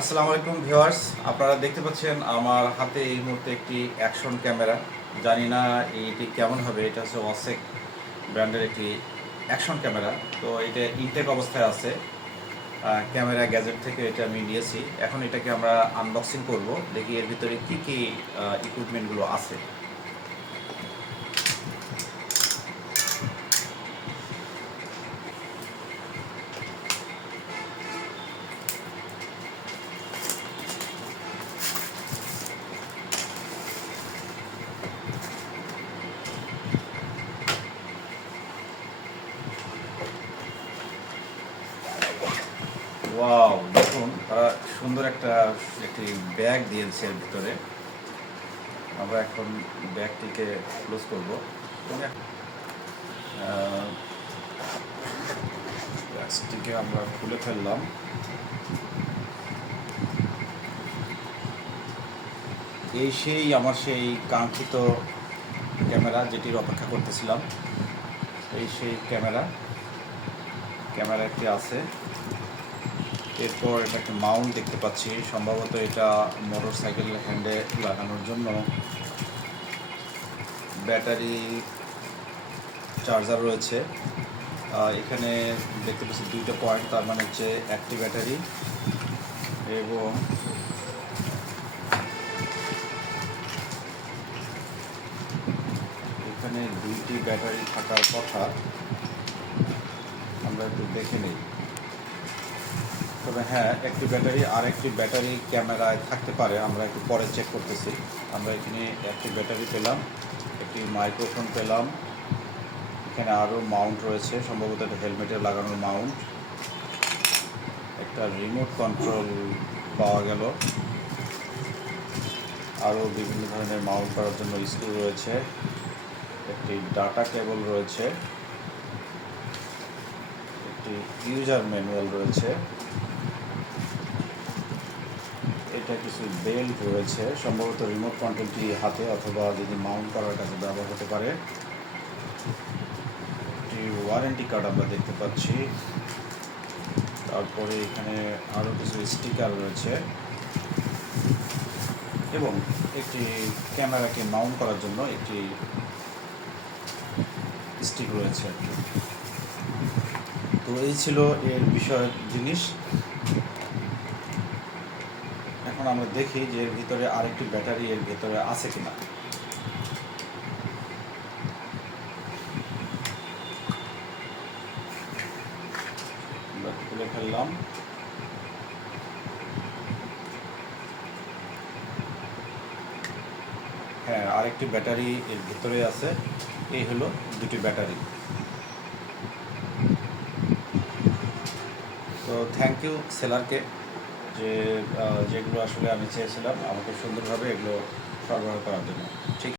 আসসালামু আলাইকুম ভিউয়ার্স, আপনারা দেখতে পাচ্ছেন আমার হাতে এই মুহূর্তে একটি অ্যাকশন ক্যামেরা। জানি না এইটি কেমন হবে। এটা হচ্ছে ওয়াসেক ব্র্যান্ডের একটি অ্যাকশন ক্যামেরা। তো এটা ইনটেক অবস্থায় আছে। ক্যামেরা গ্যাজেট থেকে এটা আমি নিয়েছি। এখন এটাকে আমরা আনবক্সিং করব, দেখি এর ভিতরে কী কী ইকুইপমেন্টগুলো আছে। ওয়াও, দেখুন তারা সুন্দর একটি ব্যাগ দিয়েছে এর ভিতরে। আমরা এখন ব্যাগটিকে ক্লোজ করব। ব্যাগটিকে আমরা খুলে ফেললাম। সেই কাঙ্ক্ষিত ক্যামেরা, যেটির অপেক্ষা করতেছিলাম। সেই ক্যামেরা একটি আছে। এরপর এটা একটা মাউন্ট দেখতে পাচ্ছি, সম্ভবত এটা মোটর সাইকেল হ্যান্ডে লাগানোর জন্য। ব্যাটারি চার্জার রয়েছে। এখানে দেখতে পাচ্ছি দুইটা পয়েন্ট, তার মানে হচ্ছে একটি ব্যাটারি এবং এখানে দুইটি ব্যাটারি থাকার কথা। আমরা একটু দেখে নিই। তবে হ্যাঁ, একটি ব্যাটারি আর একটি ব্যাটারি ক্যামেরায় থাকতে পারে, আমরা একটু পরে চেক করতেছি। আমরা এখানে একটি ব্যাটারি পেলাম, একটি মাইক্রোফোন পেলাম। এখানে আরও মাউন্ট রয়েছে, সম্ভবত এটা হেলমেটে লাগানোর মাউন্ট। একটা রিমোট কন্ট্রোল পাওয়া গেল। আরও বিভিন্ন ধরনের মাউন্ট করার জন্য স্ক্রু রয়েছে। একটি ডাটা কেবল রয়েছে, একটি ইউজার ম্যানুয়াল রয়েছে। এটা কিছু বেল্ট রয়েছে, সম্ভবত রিমোট কন্ট্রোলটি হাতে অথবা যদি মাউন্ট করার কাজে ব্যবহার হতে পারে। একটি ওয়ারেন্টি কার্ড আমরা দেখতে পাচ্ছি। তারপরে এখানে আরও কিছু স্টিকার রয়েছে এবং একটি ক্যামেরাকে মাউন্ট করার জন্য একটি স্টিক রয়েছে। তো এই ছিল এর বিষয়ক জিনিস। এখন আমরা দেখি যে এর ভিতরে আরেকটি ব্যাটারি এর ভিতরে আছে কিনা। আমরা খুলে ফেললাম। হ্যাঁ, আরেকটি ব্যাটারি এর ভিতরে আছে। এই হলো দুটি ব্যাটারি। তো থ্যাংক ইউ সেলারকে, যেগুলো আসলে আমি চেয়েছিলাম আমাকে সুন্দরভাবে এগুলো সরবরাহ করার জন্য। ঠিক